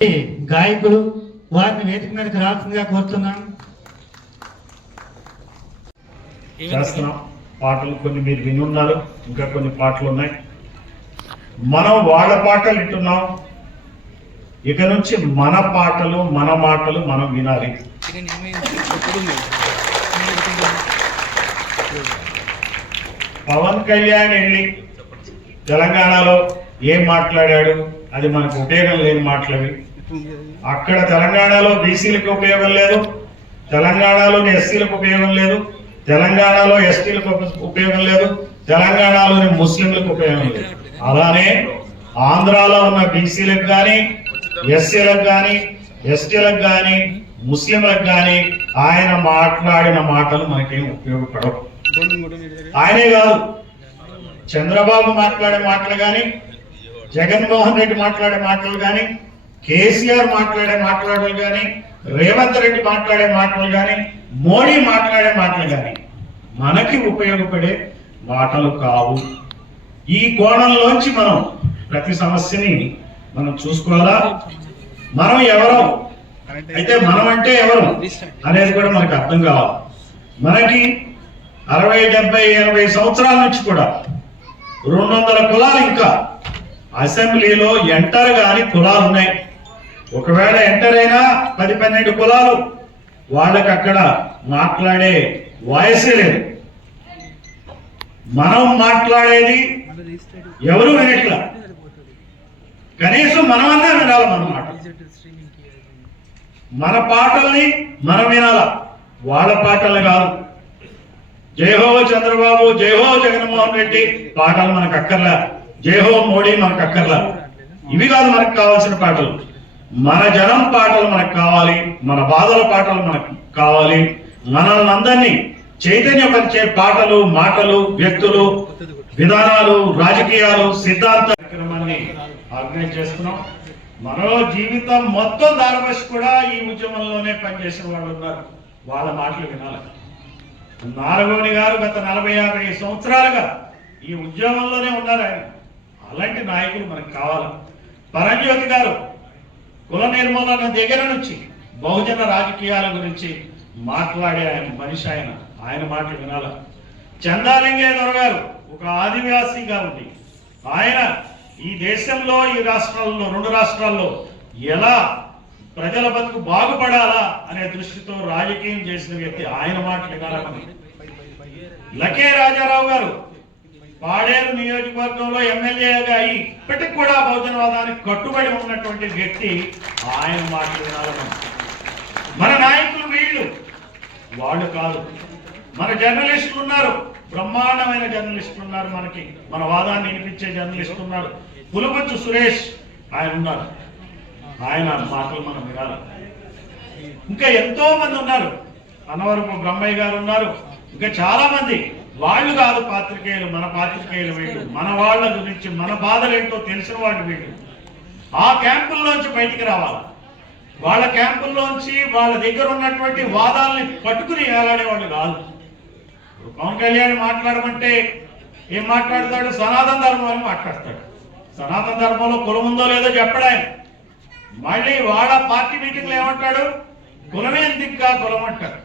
గాయకులు వారిని వేదిక మీదకి రావాల్సిందిగా కోరుతున్నాను. చేస్తున్నాం పాటలు కొన్ని మీరు విని ఉన్నారు, ఇంకా కొన్ని పాటలు ఉన్నాయి. మనం వాళ్ళ పాటలు వింటున్నాం, ఇక నుంచి మన పాటలు మన మాటలు మనం వినాలి. పవన్ కళ్యాణ్ వెళ్ళి తెలంగాణలో ఏం మాట్లాడాడు అది మనకు ఉపయోగం లేని మాటలవి. అక్కడ తెలంగాణలో బీసీలకు ఉపయోగం లేదు, తెలంగాణలోని ఎస్సీలకు ఉపయోగం లేదు, తెలంగాణలో ఎస్టీలకు ఉపయోగం లేదు, తెలంగాణలోని ముస్లింలకు ఉపయోగం లేదు. అలానే ఆంధ్రాలో ఉన్న బీసీలకు కానీ ఎస్సీలకు కానీ ఎస్టీలకు కానీ ముస్లింలకు కానీ ఆయన మాట్లాడిన మాటలు మనకేం ఉపయోగపడవు. ఆయనే కాదు, చంద్రబాబు మాట్లాడే మాటలు కానీ, జగన్మోహన్ రెడ్డి మాట్లాడే మాటలు కానీ, కేసీఆర్ మాట్లాడే మాటలు కానీ, రేవంత్ రెడ్డి మాట్లాడే మాటలు కానీ, మోడీ మాట్లాడే మాటలు కానీ మనకి ఉపయోగపడే మాటలు కావు. ఈ కోణంలోంచి మనం ప్రతి సమస్యని మనం చూసుకోవాలా. మనం ఎవరు, అయితే మనం అంటే ఎవరు అనేది కూడా మనకు అర్థం కావాలి. మనకి 60, 70, 80 సంవత్సరాల నుంచి కూడా 200 కులాలు ఇంకా అసెంబ్లీలో ఎంటర్ కాని కులాలు ఉన్నాయి. ఒకవేళ ఎంటర్ అయినా 10-12 కులాలు, వాళ్ళకి అక్కడ మాట్లాడే వాయిసే లేదు. మనం మాట్లాడేది ఎవరు వినట్లా, కనీసం మనమన్నా వినాలి. మన మాట, మన పాటల్ని మనం వినాల, వాళ్ళ పాటలు కాదు. జయహో చంద్రబాబు, జయహో జగన్మోహన్ రెడ్డి పాటలు మనకు అక్కర్లా, జయహో మోడీ మనకు అక్కర్లా. ఇవి కాదు మనకు కావాల్సిన పాటలు. మన జనం పాటలు మనకు కావాలి, మన బాధల పాటలు మనకు కావాలి. మనల్ని అందరినీ చైతన్యపరిచే పాటలు, మాటలు, వ్యక్తులు, విధానాలు, రాజకీయాలు, సిద్ధాంత కార్యక్రమాన్ని ఆర్గనైజ్ చేస్తున్నాం. మరో జీవితం మొత్తం దారవశి కూడా ఈ ఉద్యమంలోనే పనిచేసిన వాళ్ళు ఉన్నారు, వాళ్ళ మాటలు వినాలి. నారగోని గారు గత 40-50 సంవత్సరాలుగా ఈ ఉద్యమంలోనే ఉన్నారు. ఆయన అలాంటి నాయకులు మనకు కావాలి. పరంజ్యోతి గారు కుల నిర్మూలన దగ్గర నుంచి బహుజన రాజకీయాల గురించి మాట్లాడే ఆయన మనిషి, ఆయన మాటలు వినాల. చందాలింగేశ్వర గారు ఒక ఆదివాసీగా ఉంది, ఆయన ఈ దేశంలో ఈ రాష్ట్రాల్లో 2 రాష్ట్రాల్లో ఎలా ప్రజల బతుకు బాగుపడాలా అనే దృష్టితో రాజకీయం చేసిన వ్యక్తి, ఆయన మాటలు వినాలని. లకే రాజారావు గారు పాడేరు నియోజకవర్గంలో ఎమ్మెల్యేగా ఇప్పటికి కూడా బహుజనవాదానికి కట్టుబడి ఉన్నటువంటి వ్యక్తి, ఆయన మాటలు వినాలని. మన నాయకులు వీళ్ళు, వాళ్ళు కాదు. మన జర్నలిస్టులు ఉన్నారు, బ్రహ్మాండమైన జర్నలిస్టులు ఉన్నారు, మనకి మన వాదాన్ని వినిపించే జర్నలిస్టులు ఉన్నారు. పులపచ్చు సురేష్ ఆయన ఉన్నారు, ఆయన మాటలు మనం వినాలి. ఇంకా ఎంతో మంది ఉన్నారు, అనవరపు బ్రహ్మయ్య గారు ఉన్నారు, ఇంకా చాలా మంది. వాళ్ళు కాదు పాత్రికేయులు, మన పాత్రికేయులు వీళ్ళు. మన వాళ్ళ గురించి, మన బాధలు ఏంటో తెలిసిన వాళ్ళు వీళ్ళు. ఆ క్యాంపుల్లోంచి బయటికి రావాలి, వాళ్ళ క్యాంపుల్లోంచి వాళ్ళ దగ్గర ఉన్నటువంటి వాదాలని పట్టుకుని వేలాడేవాళ్ళు కాదు. పవన్ కళ్యాణ్ మాట్లాడమంటే ఏం మాట్లాడతాడు? సనాతన ధర్మం అని మాట్లాడతాడు. సనాతన ధర్మంలో కులం ఉందో లేదో చెప్పడు ఆయన. మళ్ళీ వాళ్ళ పార్టీ మీటింగ్లో ఏమంటాడు? కులమే దిక్కా కులం అంటాడు.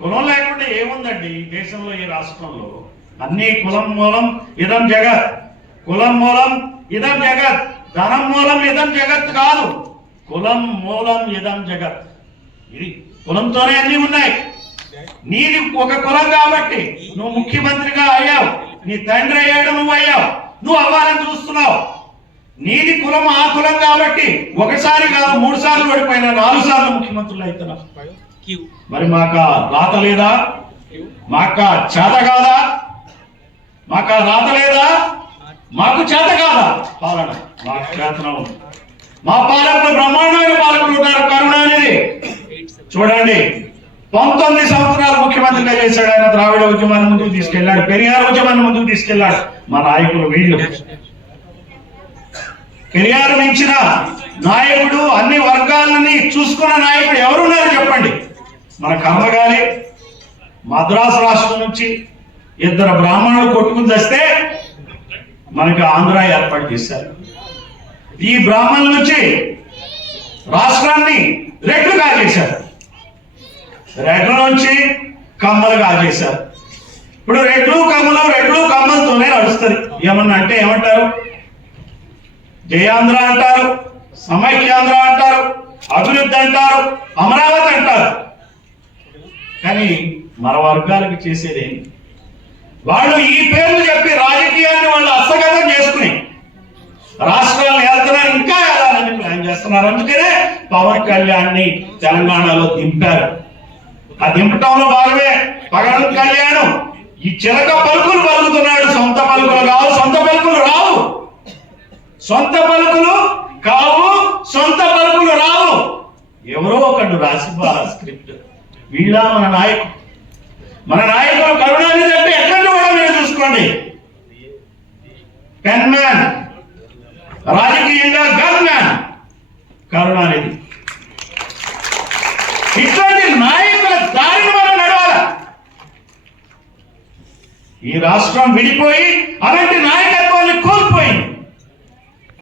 కులం లేకుండా ఏముందండి ఈ దేశంలో, ఈ రాష్ట్రంలో? అన్ని కులం మూలం ఇదం జగత్, కులం మూలం ఇదం జగత్, ధనం మూలం ఇదం జగత్ కాదు, కులం మూలం ఇదం జగత్. ఇది కులంతోనే అన్ని ఉన్నాయి. నీది ఒక కులం కాబట్టి నువ్వు ముఖ్యమంత్రిగా అయ్యావు, నీ తండ్రి అయ్యాడు, నువ్వు అయ్యావు, నువ్వు అవ్వాలని చూస్తున్నావు. నీది కులం ఆ కులం కాబట్టి ఒకసారి కాదు 3 సార్లు ఓడిపోయినా 4 సార్లు ముఖ్యమంత్రులు అవుతున్నా. మరి మాకు రాత లేదా? మాకు చేత కాదా? మాకు రాత లేదా? మాకు చేత కాదా? పాలన మాకు చేతనం. మా పాలకులు బ్రహ్మాండమైన పాలకులు ఉన్నారు. కరుణానిధి చూడండి, 19 సంవత్సరాలు ముఖ్యమంత్రిగా చేశాడు ఆయన. ద్రావిడ ఉద్యమాన్ని ముందుకు తీసుకెళ్లాడు, పెరియార్ ఉద్యమాన్ని ముందుకు తీసుకెళ్లాడు. మా నాయకులు వీళ్ళు. పెరియార్ మించిన నాయకుడు, అన్ని వర్గాలని చూసుకున్న నాయకుడు ఎవరున్నారు చెప్పండి? మన కర్మగాలి మద్రాసు రాష్ట్రం నుంచి 2 బ్రాహ్మణులు కొట్టుకుని తెస్తే మనకి ఆంధ్ర ఏర్పాటు చేశారు. ఈ బ్రాహ్మణుల నుంచి రాష్ట్రాన్ని రెడ్లుగా చేశారు, రెడ్ల నుంచి కమ్మలుగా చేశారు. ఇప్పుడు రెడ్లు కమ్మలతోనే నడుస్తారు. ఏమన్నా అంటే ఏమంటారు? జయాంధ్ర అంటారు, సమైక్యాంధ్ర అంటారు, అభివృద్ధి అంటారు, అమరావతి అంటారు. కానీ మన వర్గాలకు చేసేది వాళ్ళు ఈ పేర్లు చెప్పి రాజకీయాన్ని వాళ్ళు హస్తగతం చేసుకుని రాష్ట్రాలను వెళ్తున్నారు, ఇంకా వెళ్ళాలని ప్లాన్ చేస్తున్నారు. అందుకనే పవన్ కళ్యాణ్ని తెలంగాణలో దింపారు. ఆ దింపటంలో భాగమే పవన్ కళ్యాణ్ ఈ చిలక పలుకులు పలుకుతున్నాడు. సొంత పలుకులు కావు, సొంత పలుకులు రావు, సొంత పలుకులు కావు, సొంత పలుకులు రావు. ఎవరో ఒకడు రాసిపోవాలి స్క్రిప్ట్. వీళ్ళ మన నాయకులు కరుణానిధి అంటే ఎక్కడ కూడా మీరు చూసుకోండి, పెన్ మ్యాన్, రాజకీయంగా గన్ మ్యాన్ కరుణానిధి. ఇట్లాంటి నాయకుల దారిని మనం నడవాలి. ఈ రాష్ట్రం విడిపోయి అలాంటి నాయకులు